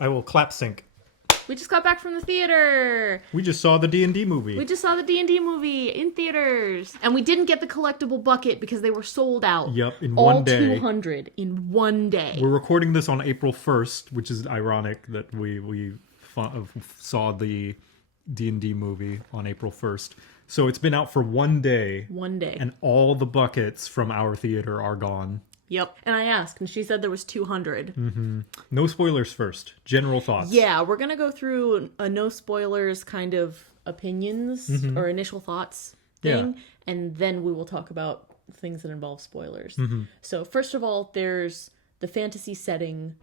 I will clap sync. We just got back from the theater. We just saw the D&D movie. We just saw the D&D movie in theaters. And we didn't get the collectible bucket because they were sold out. Yep, in All one day. 200 in one day. We're recording this on April 1st, which is ironic that we saw the D&D movie on April 1st. So it's been out for one day. One day. And all the buckets from our theater are gone. Yep. And I asked, and she said there was 200. Mm-hmm. No spoilers first. General thoughts. Yeah, we're going to go through a no spoilers kind of opinions or initial thoughts thing. Yeah. And then we will talk about things that involve spoilers. Mm-hmm. So first of all, there's the fantasy setting.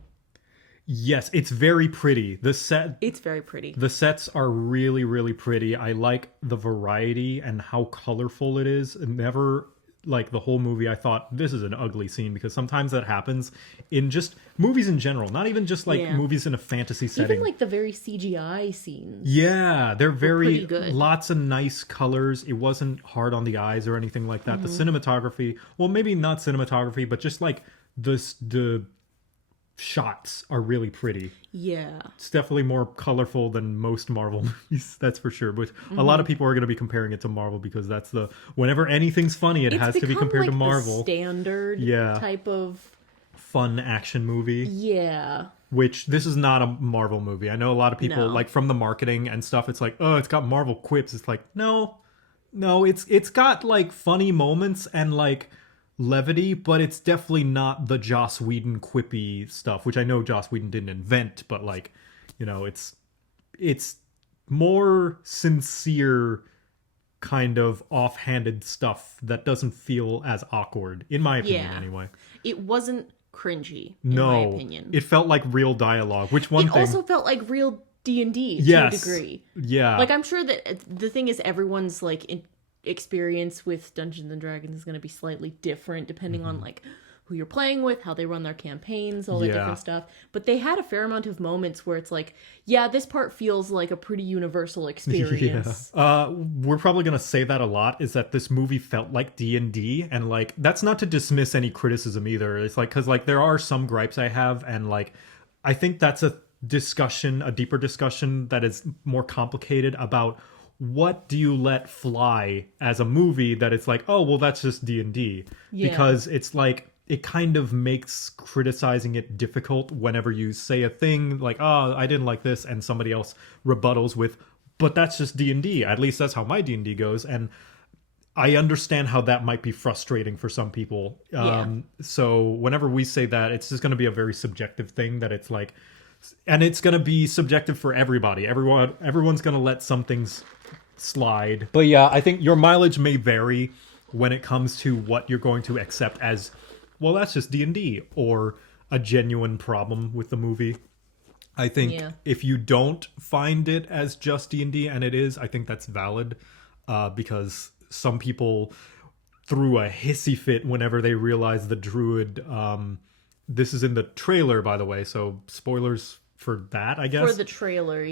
Yes, it's very pretty. It's very pretty. The sets are really, really pretty. I like the variety and how colorful it is. Never, like the whole movie, I thought this is an ugly scene, because sometimes that happens in just movies in general, not even just like movies in a fantasy setting. Even like the very CGI scenes. Yeah, they're very good. Lots of nice colors. It wasn't hard on the eyes or anything like that. The cinematography, well, maybe not cinematography, but just like the shots are really pretty. Yeah. It's definitely more colorful than most Marvel movies, that's for sure. But a lot of people are going to be comparing it to Marvel because that's whenever anything's funny, it has to be compared like to Marvel. The standard type of fun action movie. Yeah. Which this is not a Marvel movie. I know a lot of people like from the marketing and stuff, it's like, oh, it's got Marvel quips. It's like, no, it's got like funny moments and like levity, but it's definitely not the Joss Whedon quippy stuff, which I know Joss Whedon didn't invent, but like, you know, it's more sincere kind of offhanded stuff that doesn't feel as awkward, in my opinion anyway. It wasn't cringy, in my opinion. It felt like real dialogue, which it also felt like real D&D to a degree. Yeah. Like, I'm sure that the thing is everyone's like experience with Dungeons and Dragons is going to be slightly different depending on like who you're playing with, how they run their campaigns, all the different stuff. But they had a fair amount of moments where it's like, yeah, this part feels like a pretty universal experience. We're probably going to say that a lot, is that this movie felt like D&D, and like that's not to dismiss any criticism either. It's like, because like there are some gripes I have, and like I think that's a deeper discussion that is more complicated about what do you let fly as a movie that it's like, oh, well, that's just D&D. Because it's like, it kind of makes criticizing it difficult whenever you say a thing like, oh, I didn't like this, and somebody else rebuttals with, but that's just D&D. At least that's how my D&D goes. And I understand how that might be frustrating for some people. So whenever we say that, it's just going to be a very subjective thing that it's like, and it's going to be subjective for everybody. Everyone's going to let some things slide. But yeah, I think your mileage may vary when it comes to what you're going to accept as, well, that's just D&D, or a genuine problem with the movie. I think if you don't find it as just D&D, and it is, I think that's valid, because some people threw a hissy fit whenever they realized the druid, this is in the trailer, by the way, so spoilers for that, I guess. For the trailer,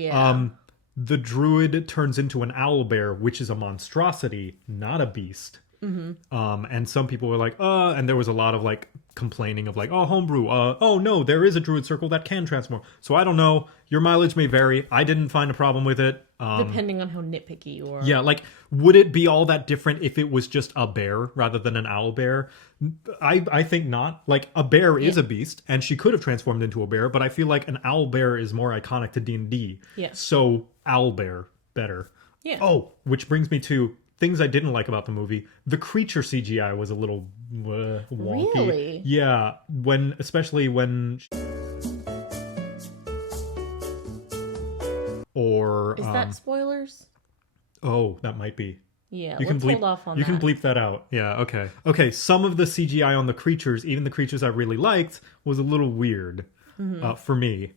the druid turns into an owlbear, which is a monstrosity, not a beast. And some people were like, and there was a lot of like complaining of like, oh, homebrew, oh no, there is a druid circle that can transform. So I don't know, your mileage may vary. I didn't find a problem with it. Depending on how nitpicky you are. Yeah, like, would it be all that different if it was just a bear rather than an owlbear? I think not. Like, a bear is a beast, and she could have transformed into a bear, but I feel like an owlbear is more iconic to D&D. Yeah. So, owlbear, better. Yeah. Oh, which brings me to things I didn't like about the movie. The creature CGI was a little wonky. Really? Yeah, especially when... Or is that spoilers? Oh, that might be. Yeah, let's hold off on that. You can bleep that out. Yeah, okay. Okay, some of the CGI on the creatures, even the creatures I really liked, was a little weird for me.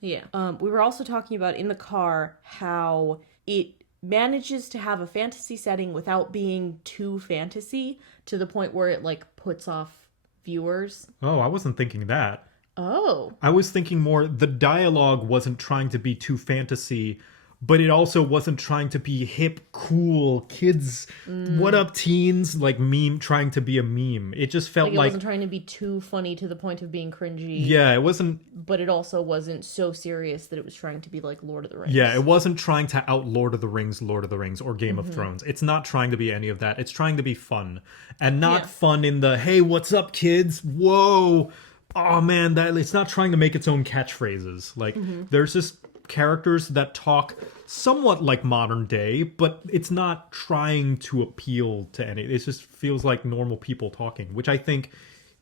Yeah. We were also talking about in the car how it manages to have a fantasy setting without being too fantasy, to the point where it like puts off viewers. Oh, I wasn't thinking that. Oh. I was thinking more, the dialogue wasn't trying to be too fantasy, but it also wasn't trying to be hip, cool, kids, what up teens, like meme, trying to be a meme. It just felt Like it like, wasn't trying to be too funny to the point of being cringy. yeah, it wasn't, But it also wasn't so serious that it was trying to be like Lord of the Rings. yeah, it wasn't trying to out Lord of the Rings, or Game of Mm-hmm. Thrones. It's not trying to be any of that. It's trying to be fun. And not Yeah. fun in the, hey, what's up, kids? Whoa. Oh man, that it's not trying to make its own catchphrases. Like Mm-hmm. there's just characters that talk somewhat like modern day, but it's not trying to appeal to any. It just feels like normal people talking, which I think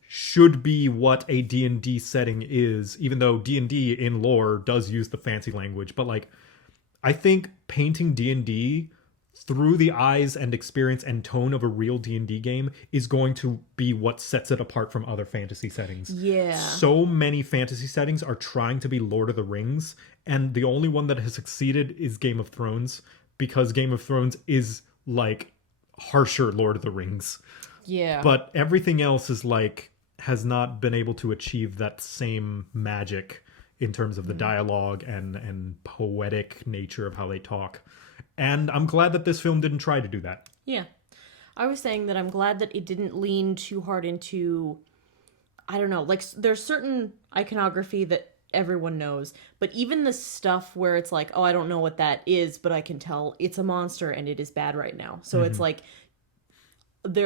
should be what a D&D setting is, even though D&D in lore does use the fancy language. But like I think painting D&D through the eyes and experience and tone of a real D&D game is going to be what sets it apart from other fantasy settings. Yeah. So many fantasy settings are trying to be Lord of the Rings, and the only one that has succeeded is Game of Thrones, because Game of Thrones is like harsher Lord of the Rings. Yeah. But everything else is like has not been able to achieve that same magic in terms of the dialogue and poetic nature of how they talk. And I'm glad that this film didn't try to do that. Yeah. I was saying that I'm glad that it didn't lean too hard into, I don't know, like there's certain iconography that everyone knows, but even the stuff where it's like, oh, I don't know what that is, but I can tell it's a monster and it is bad right now. So it's like,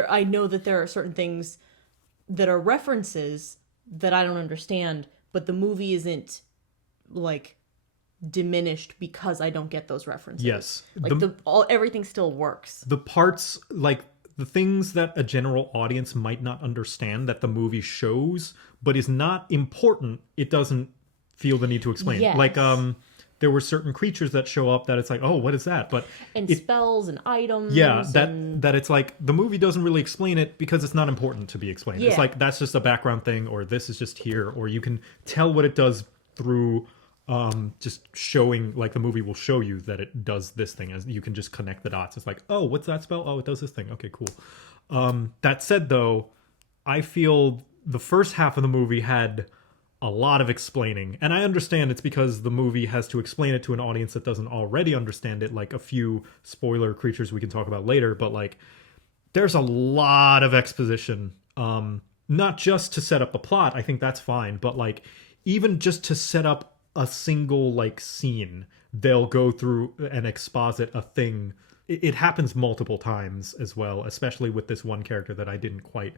I know that there are certain things that are references that I don't understand, but the movie isn't like diminished because I don't get those references. Yes. Like everything still works. The parts, like the things that a general audience might not understand that the movie shows, but is not important, it doesn't feel the need to explain. Yes. Like, there were certain creatures that show up that it's like, oh, what is that? But And spells and items. yeah, and... that it's like the movie doesn't really explain it because it's not important to be explained. Yeah. It's like that's just a background thing, or this is just here, or you can tell what it does through just showing, like the movie will show you that it does this thing, as you can just connect the dots. It's like, oh, what's that spell? Oh, it does this thing. Okay, cool. That said, though, I feel the first half of the movie had a lot of explaining, and I understand it's because the movie has to explain it to an audience that doesn't already understand it, like a few spoiler creatures we can talk about later, but like there's a lot of exposition, not just to set up the plot. I think that's fine, but like even just to set up a single like scene, they'll go through and exposit a thing. It happens multiple times as well, especially with this one character that I didn't quite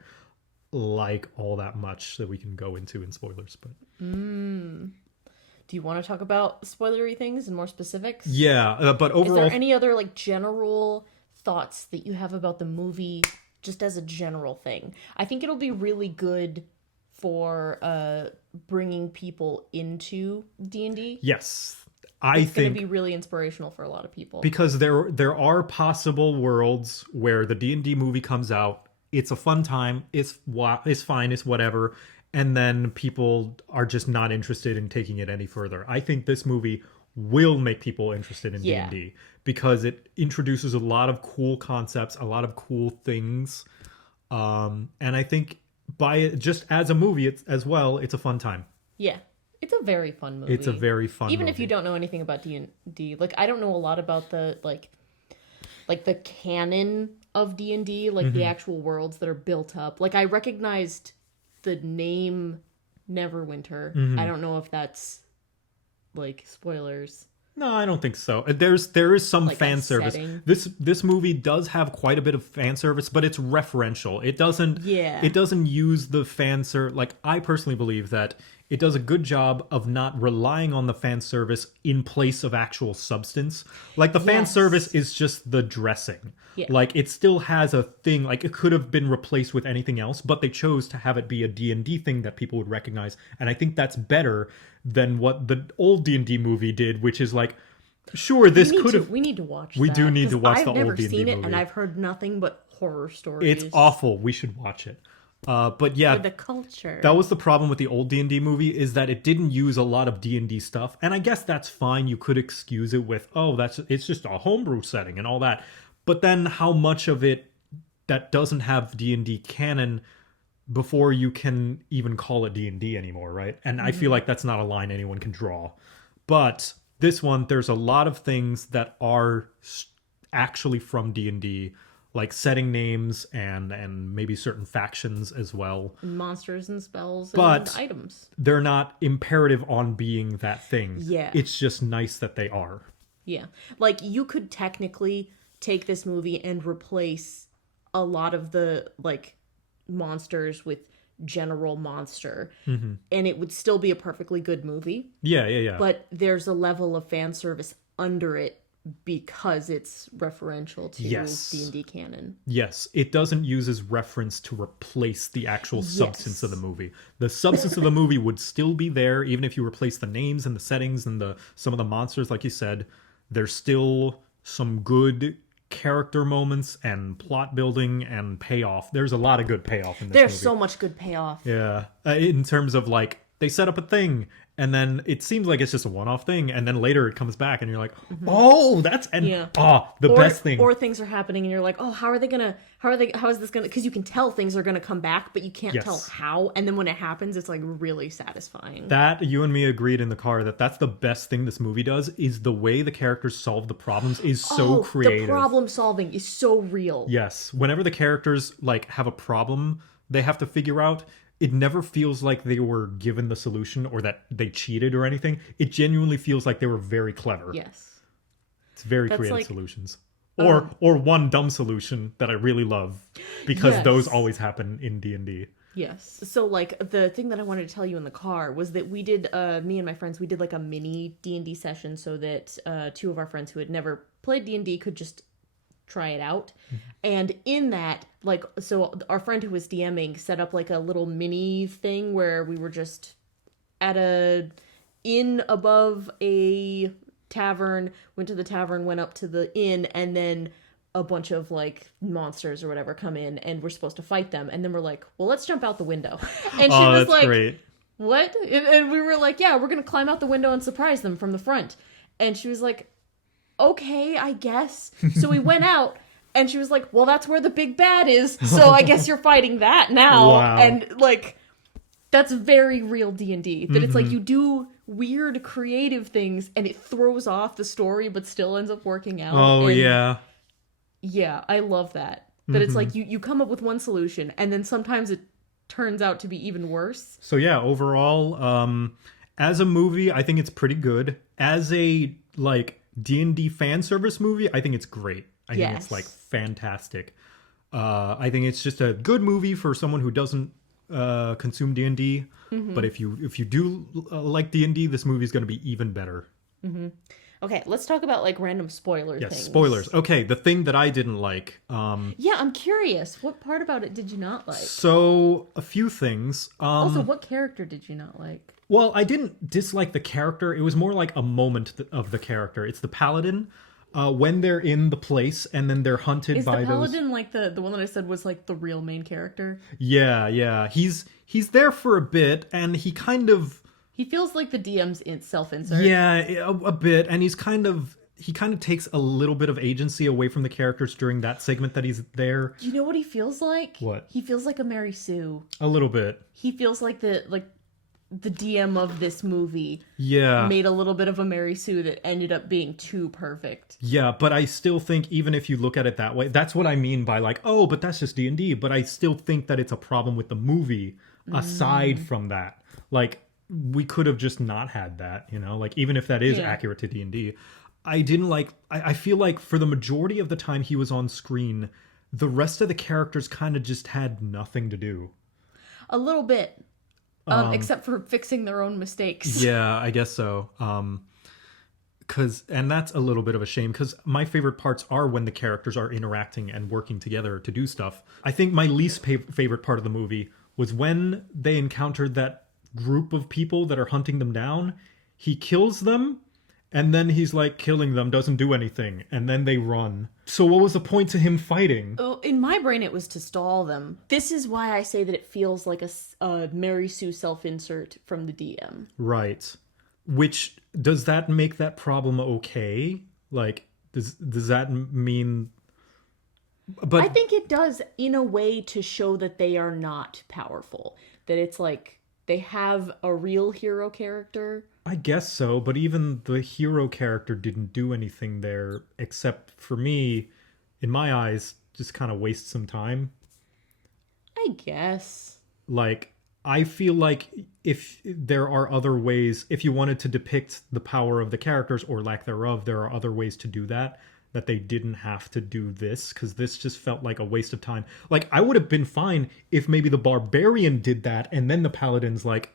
like all that much, that we can go into in spoilers. But do you want to talk about spoilery things and more specifics? yeah, but overall, Is there any other like general thoughts that you have about the movie, just as a general thing? I think it'll be really good for bringing people into D&D. yes, It's going think to be really inspirational for a lot of people. because there are possible worlds where the D&D movie comes out, it's a fun time, it's fine, it's whatever, and then people are just not interested in taking it any further. I think this movie will make people interested in Yeah. D&D because it introduces a lot of cool concepts, a lot of cool things, and I think by it, just as a movie, it's as well, it's a fun time. Yeah. It's a very fun movie. It's a very fun Even movie. if you don't know anything about D&D. Like, I don't know a lot about the, like the canon of D&D, like the actual worlds that are built up. Like, I recognized the name Neverwinter. I don't know if that's, like, spoilers. No, I don't think so. There is some Like fan that service. setting. This movie does have quite a bit of fan service, but it's referential. It doesn't Yeah. it doesn't use the fan service. Like, I personally believe that it does a good job of not relying on the fan service in place of actual substance. Like, the fan Yes. service is just the dressing. Yeah. Like, it still has a thing. Like, it could have been replaced with anything else, but they chose to have it be a D&D thing that people would recognize. And I think that's better than what the old D&D movie did, which is like, sure, this could have... We need to watch We that, do need to 'cause watch I've the old never D&D seen it, movie. and I've heard nothing but horror stories. It's awful. We should watch it. But yeah, For the culture. that was the problem with the old D&D movie, is that it didn't use a lot of D&D stuff. And I guess that's fine. You could excuse it with, oh, it's just a homebrew setting and all that. But then how much of it that doesn't have D&D canon before you can even call it D&D anymore, right? And I feel like that's not a line anyone can draw. But This one, there's a lot of things that are actually from D&D, like setting names and maybe certain factions as well. Monsters and spells and But items. they're not imperative on being that thing. Yeah. It's just nice that they are. Yeah. Like, you could technically take this movie and replace a lot of the, like, monsters with General Monster, and it would still be a perfectly good movie. Yeah. But there's a level of fan service under it because it's referential to Yes. D&D canon. Yes, it doesn't use as reference to replace the actual substance of the movie. The substance of the movie would still be there, even if you replace the names and the settings and some of the monsters, like you said. There's still some good character moments and plot building and payoff. There's a lot of good payoff in this There's movie. so much good payoff. Yeah, in terms of like they set up a thing and then it seems like it's just a one-off thing and then later it comes back and you're like, oh, that's the best thing. Or things are happening and you're like, oh, how is this gonna, because you can tell things are gonna come back, but you can't tell how, and then when it happens it's like really satisfying. That, you and me agreed in the car that's the best thing this movie does, is the way the characters solve the problems is so creative. The problem solving is so real. Yes, whenever the characters like have a problem they have to figure out, it never feels like they were given the solution or that they cheated or anything. It genuinely feels like they were very clever. Yes. It's very That's creative like, solutions. Or one dumb solution that I really love, because those always happen in D&D. Yes. So, like, the thing that I wanted to tell you in the car was that we did, me and my friends, we did, like, a mini D&D session so that two of our friends who had never played D&D could just try it out. And in that, like, so our friend who was DMing set up, like, a little mini thing where we were just at a inn above a tavern, went to the tavern, went up to the inn, and then a bunch of like monsters or whatever come in and we're supposed to fight them, and then we're like, well, let's jump out the window. And she was like, great. What? And we were like, yeah, we're gonna climb out the window and surprise them from the front. And she was like, okay, I guess. So we went out and she was like, well, that's where the big bad is, so I guess you're fighting that now. Wow. And like, that's very real D&D, that it's like you do weird creative things and it throws off the story but still ends up working out. Oh, and yeah, I love that. That it's like you come up with one solution and then sometimes it turns out to be even worse. So yeah, overall, as a movie, I think it's pretty good. As a like D&D fan service movie, I think it's great. I think it's like fantastic. I think it's just a good movie for someone who doesn't consume D&D. But if you do like D&D, this movie is going to be even better. Okay, let's talk about like random spoiler things. Yes, spoilers. Okay, the thing that I didn't like. Yeah, I'm curious. What part about it did you not like? So, a few things. Also, what character did you not like? Well, I didn't dislike the character. It was more like a moment of the character. It's the paladin. When they're in the place and then they're hunted by those... Is the paladin like the one that I said was like the real main character? Yeah. He's there for a bit and he kind of... He feels like the DM's self-insert. Yeah, a bit. And he kind of takes a little bit of agency away from the characters during that segment that he's there. You know what he feels like? What? He feels like a Mary Sue. A little bit. He feels like the DM of this movie made a little bit of a Mary Sue that ended up being too perfect. Yeah, but I still think even if you look at it that way, that's what I mean by like, oh, but that's just D&D. But I still think that it's a problem with the movie aside from that. Like, we could have just not had that, you know? Like, even if that is accurate to D&D. I didn't like... I feel like for the majority of the time he was on screen, the rest of the characters kind of just had nothing to do. A little bit. Except for fixing their own mistakes. Yeah, I guess so. And that's a little bit of a shame, because my favorite parts are when the characters are interacting and working together to do stuff. I think my least favorite part of the movie was when they encountered that group of people that are hunting them down. He kills them, and then he's like, killing them doesn't do anything, and then they run. So what was the point to him fighting? In my brain, it was to stall them. This is why I say that it feels like a Mary Sue self-insert from the DM. Right. Which, does that make that problem okay? Like, does that mean... But I think it does in a way to show that they are not powerful. That it's like, they have a real hero character, I guess so, but even the hero character didn't do anything there except for me, in my eyes, just kind of waste some time. I guess. Like, I feel like if there are other ways, if you wanted to depict the power of the characters or lack thereof, there are other ways to do that. That they didn't have to do this because this just felt like a waste of time. Like, I would have been fine if maybe the barbarian did that and then the paladin's like,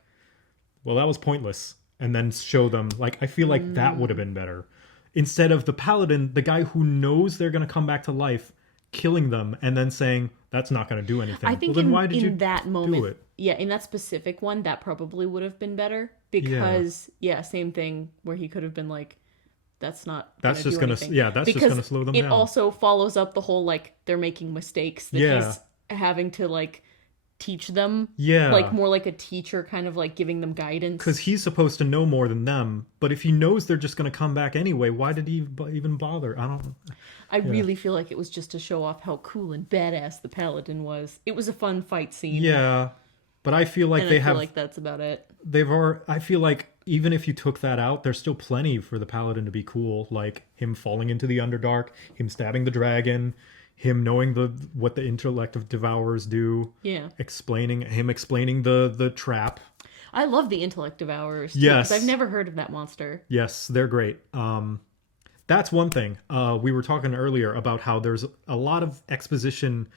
well, that was pointless. And then show them, like, I feel like that would have been better. Instead of the paladin, the guy who knows they're going to come back to life, killing them and then saying, that's not going to do anything. I think well, then why did you that moment, do it? yeah, in that specific one, that probably would have been better because, yeah, same thing where he could have been like, that's not That's just going gonna, to yeah, that's because just gonna slow them it down. also follows up the whole like they're making mistakes that he's having to like teach them, Yeah. like more like a teacher kind of like giving them guidance. Because he's supposed to know more than them, but if he knows they're just going to come back anyway, why did he even bother? I don't. I really feel like it was just to show off how cool and badass the paladin was. It was a fun fight scene. Yeah, but I feel like and they I feel have. like that's about it. They've already. I feel like even if you took that out, there's still plenty for the paladin to be cool, like him falling into the Underdark, him stabbing the dragon, him knowing what the intellect of devourers do. Yeah, explaining the trap. I love the intellect devourers. Too, Yes, because I've never heard of that monster. Yes, they're great. That's one thing. We were talking earlier about how there's a lot of exposition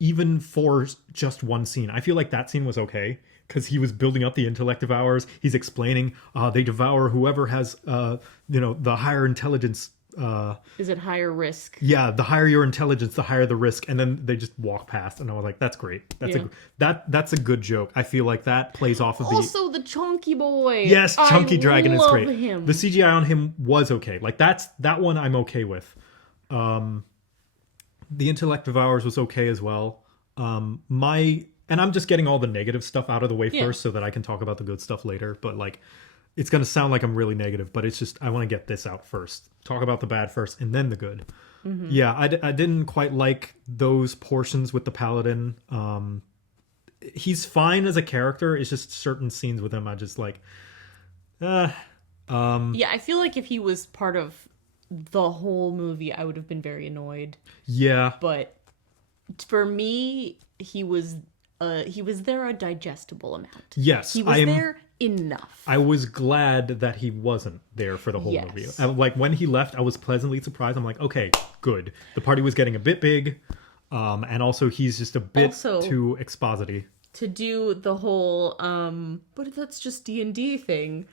even for just one scene. I feel like that scene was okay because he was building up the intellect devourers. He's explaining they devour whoever has the higher intelligence. Is it higher risk? Yeah, the higher your intelligence, the higher the risk, and then they just walk past, and I was like, "That's great. That's a good joke." I feel like that plays off of also the chunky boy. Yes, Chunky Dragon is great. Him. The CGI on him was okay. Like that one I'm okay with. The Intellect Devours was okay as well. And I'm just getting all the negative stuff out of the way first so that I can talk about the good stuff later. But like, it's gonna sound like I'm really negative, but it's just I want to get this out first. Talk about the bad first, and then the good. Mm-hmm. Yeah, I didn't quite like those portions with the Paladin. He's fine as a character. It's just certain scenes with him I just like. Yeah, I feel like if he was part of the whole movie, I would have been very annoyed. Yeah, but for me, he was there a digestible amount. Yes, he was there enough. I was glad that he wasn't there for the whole movie. Like when he left, I was pleasantly surprised. I'm like, okay, good. The party was getting a bit big, and also he's just a bit too exposity to do the whole. But that's just D&D thing.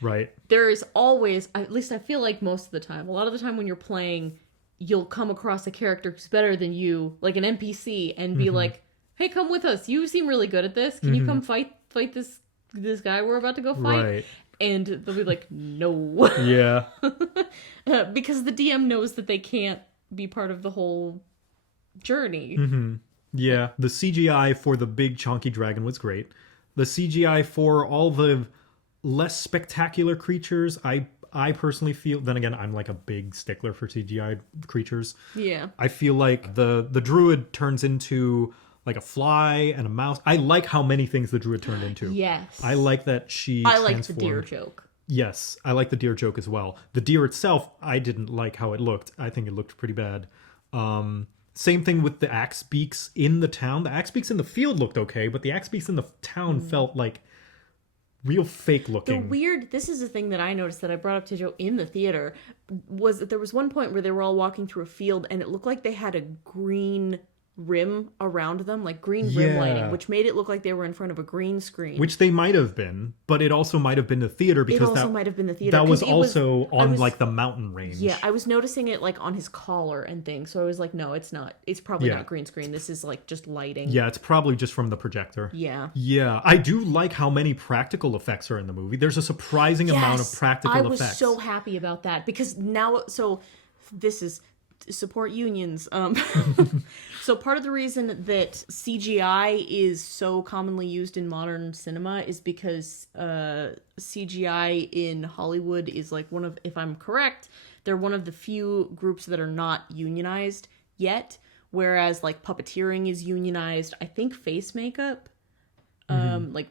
Right. There is always, at least I feel like most of the time, a lot of the time when you're playing, you'll come across a character who's better than you, like an NPC, and be like, hey, come with us. You seem really good at this. Can you come fight this guy we're about to go fight? Right. And they'll be like, no. Yeah. Because the DM knows that they can't be part of the whole journey. Mm-hmm. Yeah. The CGI for the big chunky dragon was great. The CGI for all the less spectacular creatures, I personally feel, then again, I'm like a big stickler for CGI creatures. Yeah. I feel like the druid turns into like a fly and a mouse. I like how many things the druid turned into. Yes. I like that she I like the deer joke. Yes, I like the deer joke as well. The deer itself, I didn't like how it looked. I think it looked pretty bad. Same thing with the axe beaks in the town. The axe beaks in the field looked okay, but the axe beaks in the town felt like real fake looking. This is a thing that I noticed that I brought up to Joe in the theater, was that there was one point where they were all walking through a field and it looked like they had a green rim around them, like green rim lighting, which made it look like they were in front of a green screen. Which they might have been, but it also might have been the theater because that was also on like the mountain range. Yeah, I was noticing it like on his collar and things, so I was like, no, it's not. It's probably not green screen. This is like just lighting. Yeah, it's probably just from the projector. Yeah. Yeah, I do like how many practical effects are in the movie. There's a surprising amount of practical effects. I was so happy about that because now, so this is support unions. So part of the reason that CGI is so commonly used in modern cinema is because CGI in Hollywood is like one of, if I'm correct, they're one of the few groups that are not unionized yet, whereas like puppeteering is unionized. I think face makeup, like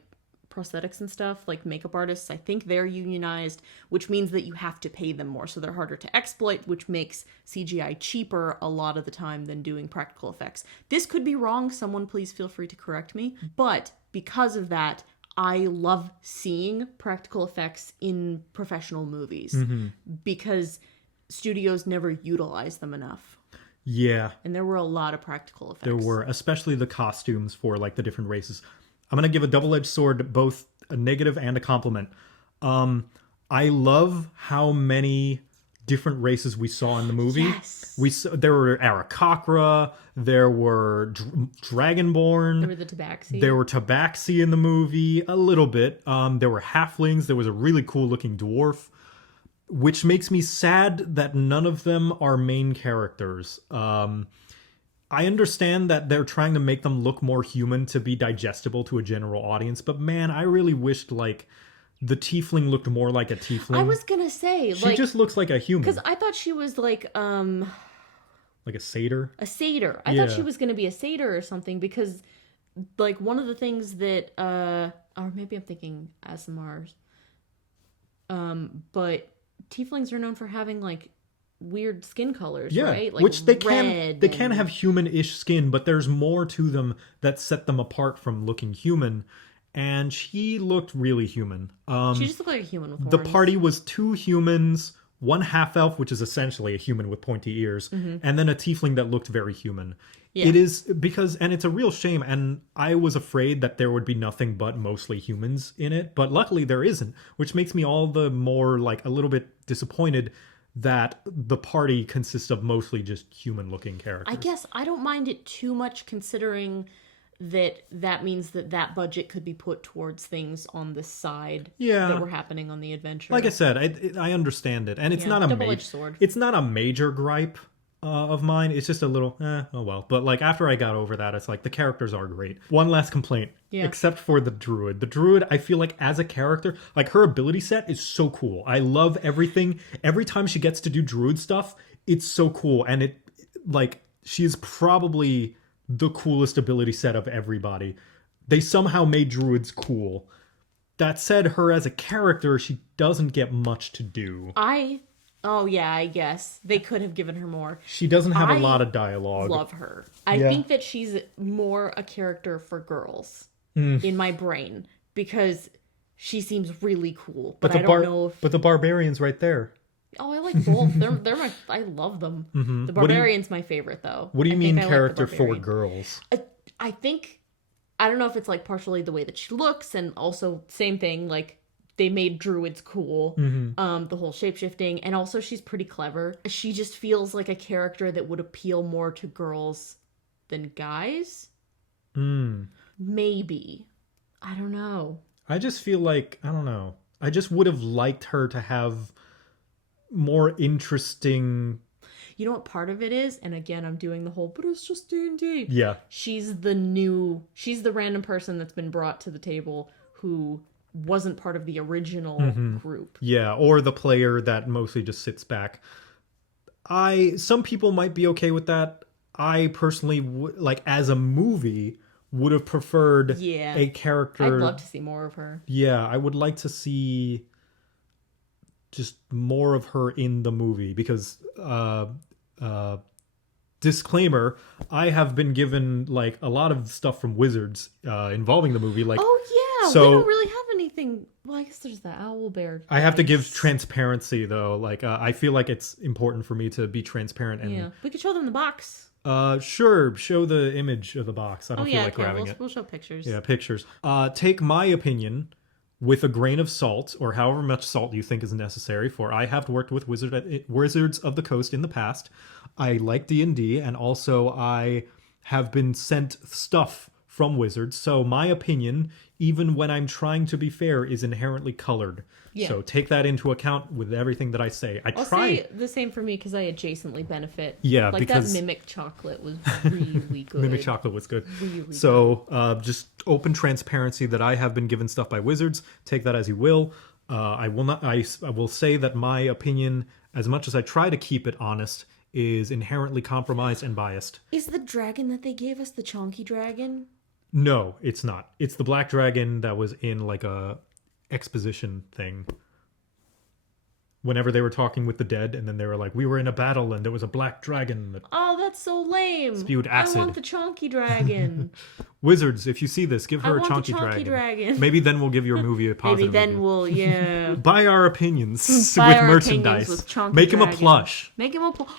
prosthetics and stuff, like makeup artists, I think they're unionized, which means that you have to pay them more. So they're harder to exploit, which makes CGI cheaper a lot of the time than doing practical effects. This could be wrong. Someone please feel free to correct me. But because of that, I love seeing practical effects in professional movies because studios never utilize them enough. Yeah. And there were a lot of practical effects. There were, especially the costumes for like the different races. I'm going to give a double-edged sword, both a negative and a compliment. I love how many different races we saw in the movie. Yes. There were Arakocra, there were Dragonborn. There were the Tabaxi. There were Tabaxi in the movie, a little bit. There were halflings. There was a really cool-looking dwarf, which makes me sad that none of them are main characters. I understand that they're trying to make them look more human to be digestible to a general audience, but man, I really wished like the tiefling looked more like a tiefling. I was gonna say, she just looks like a human. because I thought she was like a satyr. a satyr. I thought she was gonna be a satyr or something, because like one of the things that or maybe I'm thinking ASMRs, but tieflings are known for having like weird skin colors, right? Like which they can have human-ish skin, but there's more to them that set them apart from looking human. And she looked really human. She just looked like a human with horns. The party was 2 humans, 1 half-elf, which is essentially a human with pointy ears, and then a tiefling that looked very human. Yeah. It is because, and it's a real shame, and I was afraid that there would be nothing but mostly humans in it, but luckily there isn't, which makes me all the more like a little bit disappointed that the party consists of mostly just human-looking characters. I guess I don't mind it too much, considering that means that budget could be put towards things on the side that were happening on the adventure. Like I said, I understand it, and it's not a double-edged sword. It's not a major gripe of mine. It's just a little, oh well. But like after I got over that, it's like the characters are great. One last complaint, except for the druid. The druid, I feel like as a character, like her ability set is so cool. I love everything. Every time she gets to do druid stuff, it's so cool, and it like she is probably the coolest ability set of everybody. They somehow made druids cool. That said, her as a character, she doesn't get much to do. I guess they could have given her more. She doesn't have a lot of dialogue. Love her. I think that she's more a character for girls in my brain, because she seems really cool. But I don't know if... But the barbarian's right there. Oh, I like both. I love them. Mm-hmm. The barbarian's my favorite, though. What do you mean character for girls? I think, I don't know if it's like partially the way that she looks, and also same thing, like they made druids cool, the whole shapeshifting, and also she's pretty clever. She just feels like a character that would appeal more to girls than guys. Maybe. I don't know. I just feel like, I don't know. I just would have liked her to have more interesting... You know what part of it is? And again, I'm doing the whole, but it's just D&D. Yeah. She's the random person that's been brought to the table who wasn't part of the original group. Yeah, or the player that mostly just sits back. Some people might be okay with that. I personally, like as a movie, would have preferred a character... I'd love to see more of her. Yeah, I would like to see just more of her in the movie, because disclaimer, I have been given like a lot of stuff from Wizards involving the movie, like, so we don't really have anything. Well, I guess there's the owl bear. I have to give transparency though, like I feel like it's important for me to be transparent, and we could show them the box. Sure, show the image of the box. I don't feel like grabbing it. We'll show pictures. Yeah, pictures. Take my opinion with a grain of salt, or however much salt you think is necessary, for I have worked with Wizards of the Coast in the past. I like D&D, and also I have been sent stuff from Wizards, so my opinion, even when I'm trying to be fair, is inherently colored. Yeah. So take that into account with everything that I say. I'll say the same for me, because I adjacently benefit. Yeah, like because that Mimic chocolate was really good. Mimic chocolate was good. Really so just open transparency that I have been given stuff by Wizards. Take that as you will. I will not. I will say that my opinion, as much as I try to keep it honest, is inherently compromised and biased. Is the dragon that they gave us the chonky dragon? No, it's not. It's the black dragon that was in like a exposition thing. Whenever they were talking with the dead, and then they were like, "We were in a battle, and there was a black dragon that Oh, that's so lame. spewed acid." I want the chonky dragon. Wizards, if you see this, give I her a want the chonky chonky dragon. Maybe then we'll give your movie a Maybe positive then review. we'll, yeah. Buy our opinions Buy with our merchandise. opinions with chonky Make him a dragon. plush. Make him a plush.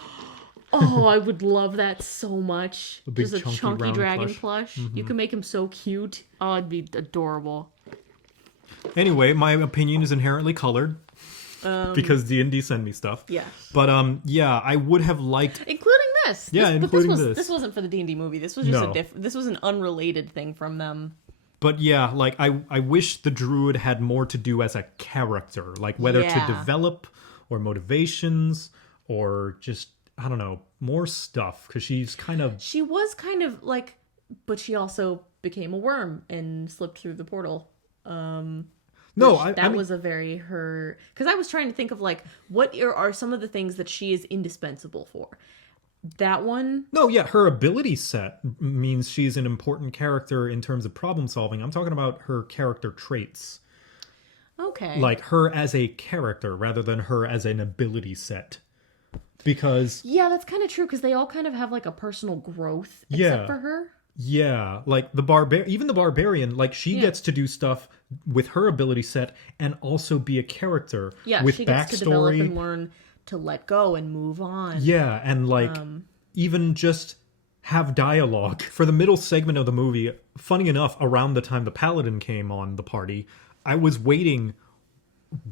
Oh, I would love that so much. A big Just a chunky chunky round dragon plush. plush. You can make him so cute. Oh, it'd be adorable. Anyway, my opinion is inherently colored because D&D send me stuff. Yeah. But yeah, I would have liked. Including this. Yeah, but including this. this. This wasn't for the D&D movie. This was just No. this was an unrelated thing from them. But yeah, like I wish the druid had more to do as a character, like whether Yeah. to develop or motivations or just I don't know more stuff because she's kind of She was kind of like, but she also became a worm and slipped through the portal. no. That I mean, was a very her, because I was trying to think of like what are some of the things that she is indispensable for. That one, no, yeah, her ability set means she's an important character in terms of problem solving. I'm talking about her character traits, okay, like her as a character rather than her as an ability set, because yeah, that's kind of true because they all kind of have like a personal growth, except Yeah. for her. yeah, like even the barbarian, like she gets to do stuff with her ability set and also be a character Yeah, with she gets to develop backstory. and learn to let go and move on. Yeah, and like even just have dialogue. For the middle segment of the movie, funny enough, around the time the paladin came on the party, I was waiting,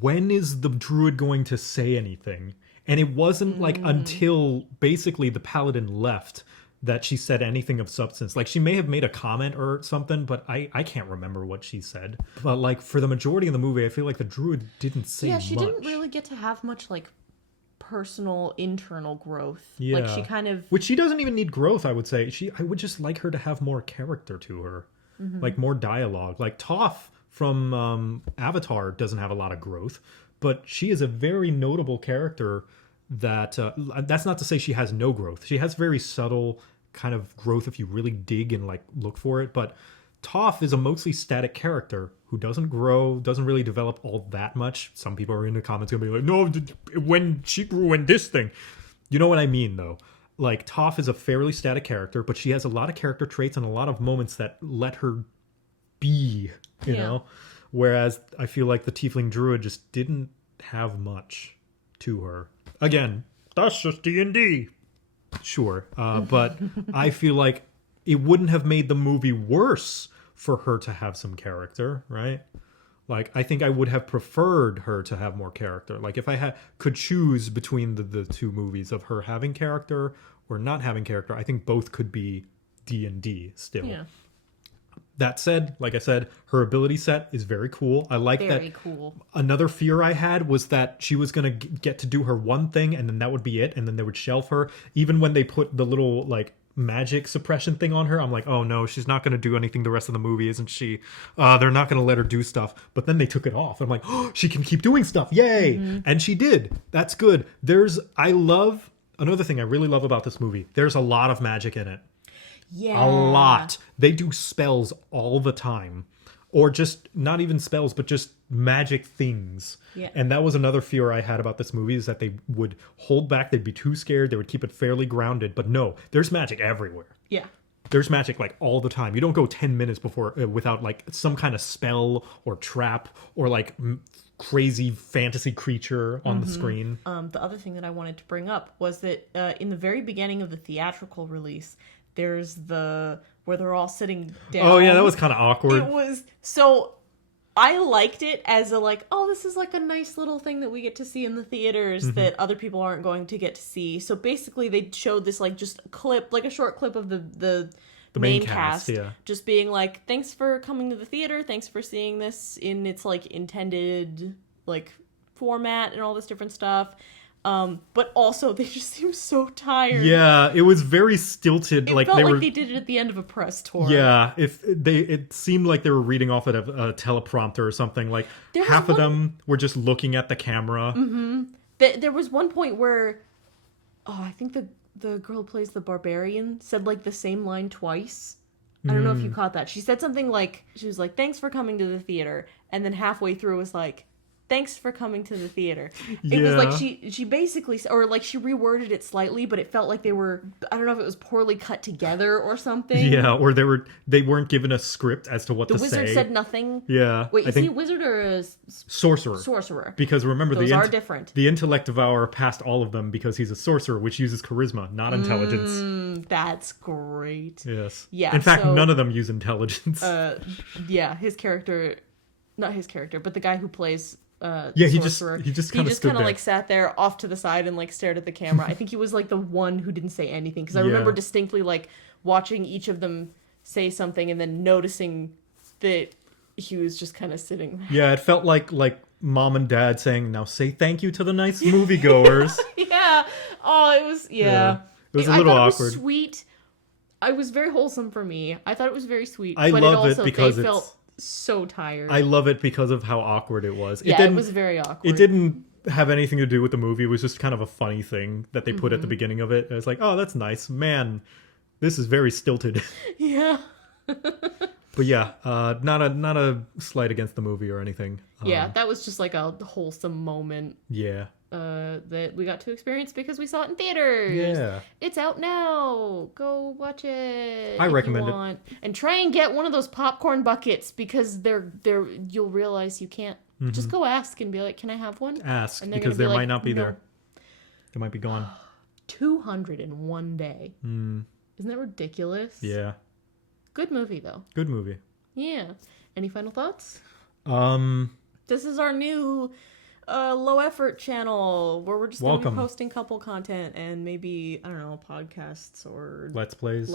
when is the druid going to say anything? And it wasn't like until basically the paladin left that she said anything of substance. Like she may have made a comment or something, but I can't remember what she said. But like for the majority of the movie, I feel like the druid didn't say Yeah, she much. didn't really get to have much like personal internal growth. Yeah. Like she kind of Which she doesn't even need growth, I would say. I would just like her to have more character to her. Like more dialogue. Like Toph from Avatar doesn't have a lot of growth, but she is a very notable character that that's not to say she has no growth. She has very subtle kind of growth if you really dig and like look for it, but Toph is a mostly static character who doesn't grow, doesn't really develop all that much. Some people are in the comments gonna be like, no, when she grew in this thing. You know what I mean, though? Like, Toph is a fairly static character, but she has a lot of character traits and a lot of moments that let her be, you know? Whereas I feel like the Tiefling Druid just didn't have much to her. Again, that's just D&D. Sure. But I feel like it wouldn't have made the movie worse for her to have some character, right? Like, I think I would have preferred her to have more character. Like, if I could choose between the two movies of her having character or not having character, I think both could be D&D still. yeah, That said, like I said, her ability set is very cool. I like that. very cool. Another fear I had was that she was going to get to do her one thing and then that would be it. And then they would shelf her. Even when they put the little, like, magic suppression thing on her, I'm like, oh no, she's not going to do anything the rest of the movie, isn't she? They're not going to let her do stuff. But then they took it off. I'm like, oh, she can keep doing stuff. Yay. And she did. That's good. Another thing I really love about this movie, there's a lot of magic in it. Yeah, A lot. They do spells all the time. Or just, not even spells, but just magic things. Yeah. And that was another fear I had about this movie, is that they would hold back, they'd be too scared, they would keep it fairly grounded. But no, there's magic everywhere. Yeah. There's magic like all the time. You don't go 10 minutes before without like some kind of spell or trap or like crazy fantasy creature on the screen. The other thing that I wanted to bring up was that in the very beginning of the theatrical release, there's where they're all sitting down. Oh yeah, that was kind of awkward. It was so. I liked it as a like, oh, this is like a nice little thing that we get to see in the theaters that other people aren't going to get to see. So basically, they showed this like just a clip, like a short clip of the main cast, yeah. just being like, thanks for coming to the theater, thanks for seeing this in its like intended like format and all this different stuff. But also they just seem so tired. Yeah, it was very stilted. It like felt they like were. they did it at the end of a press tour. Yeah, it seemed like they were reading off at a teleprompter or something. Like half of them were just looking at the camera. There was one point where, I think the girl who plays the barbarian said like the same line twice. I don't know if you caught that. She said something like, she was like, thanks for coming to the theater. And then halfway through was like, thanks for coming to the theater. It was like she basically, or like she reworded it slightly, but it felt like they were, I don't know if it was poorly cut together or something. Yeah, or they weren't given a script as to what to say. The wizard said nothing. Yeah. Wait, is he a wizard or a sorcerer? Sorcerer. Because remember, those are different. The intellect devourer passed all of them because he's a sorcerer, which uses charisma, not intelligence. That's great. Yes. Yeah. In fact, none of them use intelligence. Yeah, his character, not his character, but the guy who plays sorcerer. he just kind of like sat there off to the side and like stared at the camera. I think he was like the one who didn't say anything, because I remember distinctly like watching each of them say something and then noticing that he was just kind of sitting there. Yeah, it felt like mom and dad saying, "Now say thank you to the nice moviegoers." Yeah. Oh, it was It was a little awkward. It was sweet. It was very wholesome for me. I thought it was very sweet. I love it because they felt so tired. I love it because of how awkward it was. It was very awkward. It didn't have anything to do with the movie. It was just kind of a funny thing that they put at the beginning of it. It was like, oh, that's nice. Man, this is very stilted. Yeah. But yeah, not a slight against the movie or anything. Yeah, that was just like a wholesome moment. Yeah. That we got to experience because we saw it in theaters. Yeah. It's out now. Go watch it. I recommend it. And try and get one of those popcorn buckets, because they're you'll realize you can't. Just go ask and be like, "Can I have one?" Ask, because there might not be there. They might be gone. 201 day. Isn't that ridiculous? Yeah. Good movie though. Good movie. Yeah. Any final thoughts? This is our new low effort channel where we're just going to be posting couple content and maybe, I don't know, podcasts or let's plays,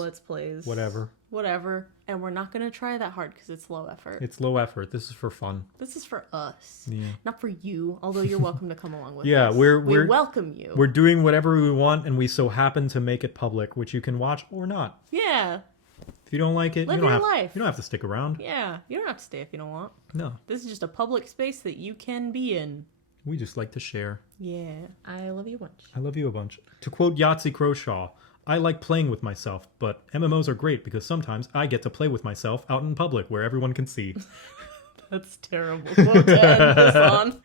whatever. And we're not going to try that hard because it's low effort. It's low effort. This is for fun. This is for us, not for you, although you're welcome to come along with us. Yeah, we welcome you. We're doing whatever we want, and we so happen to make it public, which you can watch or not. Yeah. If you don't like it, live your life. You don't have to stick around. Yeah, you don't have to stay if you don't want. No. This is just a public space that you can be in. We just like to share. Yeah, I love you a bunch. I love you a bunch. To quote Yahtzee Croshaw, I like playing with myself, but MMOs are great because sometimes I get to play with myself out in public where everyone can see. That's terrible quote to end this on.